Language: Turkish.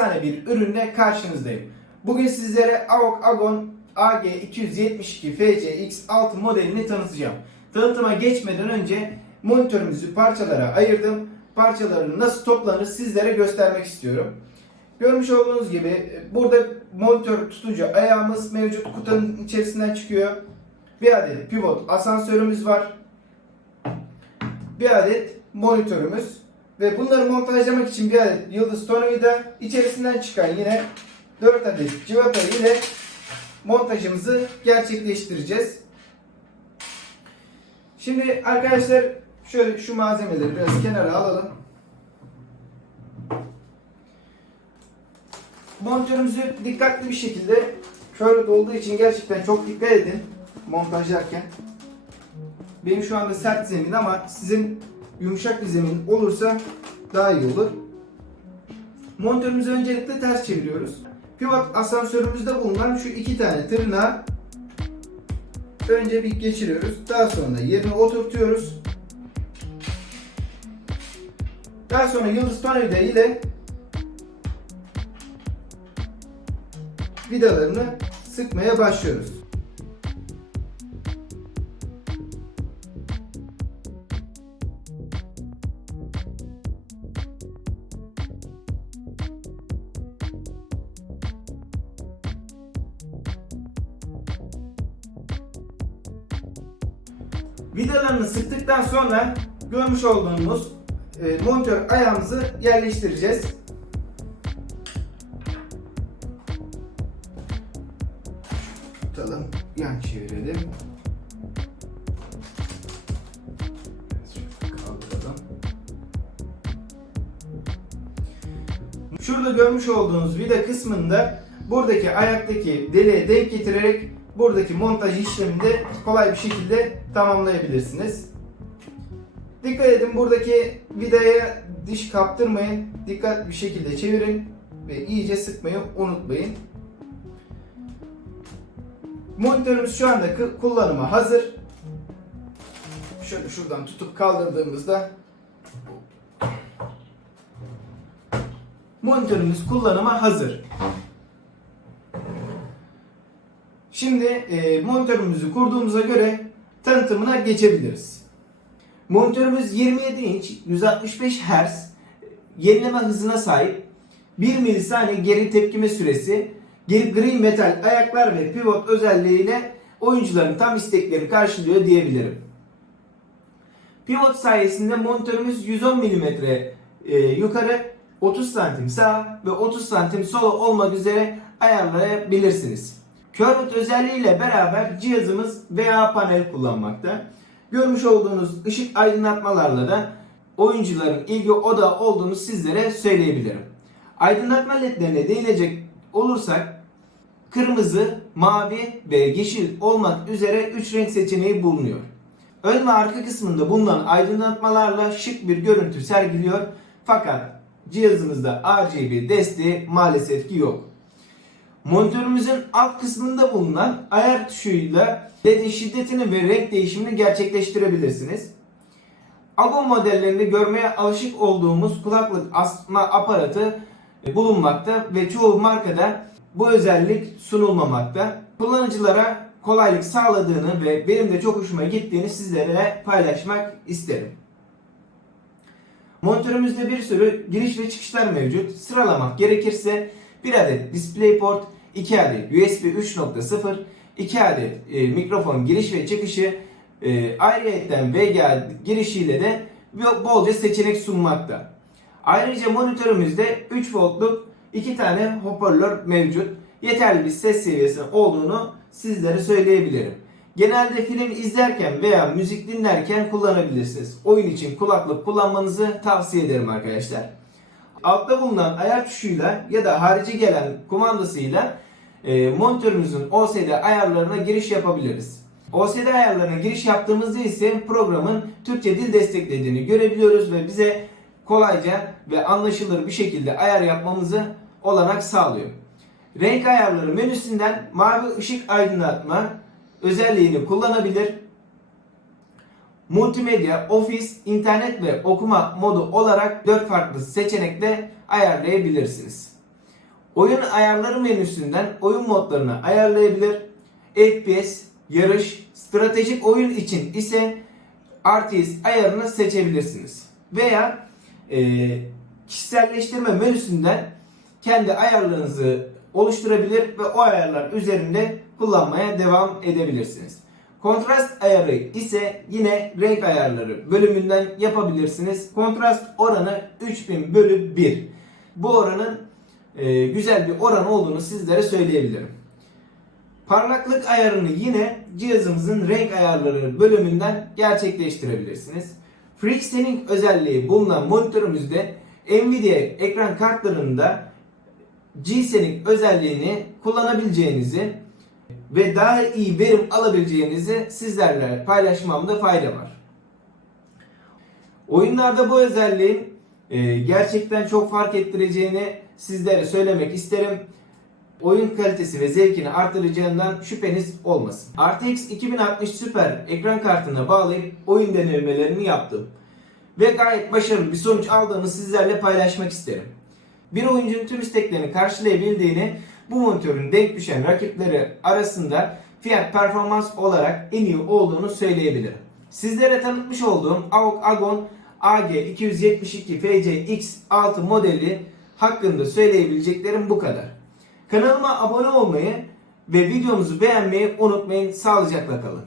Efsane bir ürünle karşınızdayım. Bugün sizlere AOK Agon AG272 FCX6 modelini tanıtacağım. Tanıtıma geçmeden önce monitörümüzü parçalara ayırdım. Parçaların nasıl toplanır sizlere göstermek istiyorum. Görmüş olduğunuz gibi burada monitör tutucu ayağımız mevcut kutunun içerisinden çıkıyor. Bir adet pivot asansörümüz var. Bir adet monitörümüz ve bunları montajlamak için bir adet yıldız tornavida içerisinden çıkan yine 4 adet civata ile montajımızı gerçekleştireceğiz. Şimdi arkadaşlar şöyle şu malzemeleri biraz kenara alalım. Monitörümüzü dikkatli bir şekilde şöyle olduğu için gerçekten çok dikkat edin montajlarken. Benim şu anda sert zemin ama sizin yumuşak bir zemin olursa daha iyi olur. Monitörümüzü öncelikle ters çeviriyoruz. Pivot asansörümüzde bulunan şu iki tane tırnağı önce bir geçiriyoruz. Daha sonra yerine oturtuyoruz. Daha sonra yıldız tornavida ile vidalarını sıkmaya başlıyoruz. Vidalarını sıktıktan sonra görmüş olduğumuz e, monitör ayağımızı yerleştireceğiz. Tutalım, yan çevirelim. Şurada görmüş olduğunuz vida kısmında buradaki ayaktaki deliğe denk getirerek buradaki montaj işlemini de kolay bir şekilde tamamlayabilirsiniz. Dikkat edin buradaki vidaya diş kaptırmayın. Dikkat bir şekilde çevirin ve iyice sıkmayı unutmayın. Monitörümüz şu anda kullanıma hazır. Şöyle şuradan tutup kaldırdığımızda monitörümüz kullanıma hazır. Şimdi e, monitörümüzü kurduğumuza göre tanıtımına geçebiliriz. Monitörümüz 27 inç 165 Hz yenileme hızına sahip 1 milisaniye geri tepkime süresi gri metal ayaklar ve pivot özelliğiyle oyuncuların tam isteklerini karşılıyor diyebilirim. Pivot sayesinde monitörümüz 110 mm e, yukarı 30 santim sağ ve 30 santim sol olmak üzere ayarlayabilirsiniz. Curved özelliğiyle beraber cihazımız VA panel kullanmakta. Görmüş olduğunuz ışık aydınlatmalarla da oyuncuların ilgi odağı olduğunu sizlere söyleyebilirim. Aydınlatma ledlerine değinecek olursak kırmızı, mavi ve yeşil olmak üzere 3 renk seçeneği bulunuyor. Ön ve arka kısmında bulunan aydınlatmalarla şık bir görüntü sergiliyor fakat cihazımızda RGB desteği maalesef ki yok. Monitörümüzün alt kısmında bulunan ayar tuşuyla LED şiddetini ve renk değişimini gerçekleştirebilirsiniz. Agon modellerinde görmeye alışık olduğumuz kulaklık asma aparatı bulunmakta ve çoğu markada bu özellik sunulmamakta. Kullanıcılara kolaylık sağladığını ve benim de çok hoşuma gittiğini sizlere paylaşmak isterim. Monitörümüzde bir sürü giriş ve çıkışlar mevcut. Sıralamak gerekirse bir adet DisplayPort, 2 adet USB 3.0, 2 adet e, mikrofon giriş ve çıkışı, e, ayrıyetten VGA girişiyle de bolca seçenek sunmakta. Ayrıca monitörümüzde 3 voltluk 2 tane hoparlör mevcut. Yeterli bir ses seviyesi olduğunu sizlere söyleyebilirim. Genelde film izlerken veya müzik dinlerken kullanabilirsiniz. Oyun için kulaklık kullanmanızı tavsiye ederim arkadaşlar. Altta bulunan ayar tuşuyla ya da harici gelen kumandasıyla e, monitörümüzün OSD ayarlarına giriş yapabiliriz. OSD ayarlarına giriş yaptığımızda ise programın Türkçe dil desteklediğini görebiliyoruz ve bize kolayca ve anlaşılır bir şekilde ayar yapmamızı olanak sağlıyor. Renk ayarları menüsünden mavi ışık aydınlatma özelliğini kullanabilir. Multimedya, ofis, internet ve okuma modu olarak 4 farklı seçenekle ayarlayabilirsiniz. Oyun ayarları menüsünden oyun modlarını ayarlayabilir. FPS, yarış, stratejik oyun için ise RTS ayarını seçebilirsiniz. Veya e, kişiselleştirme menüsünden kendi ayarlarınızı oluşturabilir ve o ayarlar üzerinde kullanmaya devam edebilirsiniz. Kontrast ayarı ise yine renk ayarları bölümünden yapabilirsiniz. Kontrast oranı 3000 bölü 1. Bu oranın e, güzel bir oran olduğunu sizlere söyleyebilirim. Parlaklık ayarını yine cihazımızın renk ayarları bölümünden gerçekleştirebilirsiniz. FreeSync özelliği bulunan monitörümüzde Nvidia ekran kartlarında G-Sync özelliğini kullanabileceğinizi ve daha iyi verim alabileceğinizi sizlerle paylaşmamda fayda var. Oyunlarda bu özelliğin e, gerçekten çok fark ettireceğini sizlere söylemek isterim. Oyun kalitesi ve zevkini artıracağından şüpheniz olmasın. RTX 2060 Super ekran kartına bağlayıp oyun denemelerini yaptım. Ve gayet başarılı bir sonuç aldığımı sizlerle paylaşmak isterim. Bir oyuncunun tüm isteklerini karşılayabildiğini bu monitörün denk düşen rakipleri arasında fiyat performans olarak en iyi olduğunu söyleyebilirim. Sizlere tanıtmış olduğum AOG Agon AG272 FCX6 modeli hakkında söyleyebileceklerim bu kadar. Kanalıma abone olmayı ve videomuzu beğenmeyi unutmayın. Sağlıcakla kalın.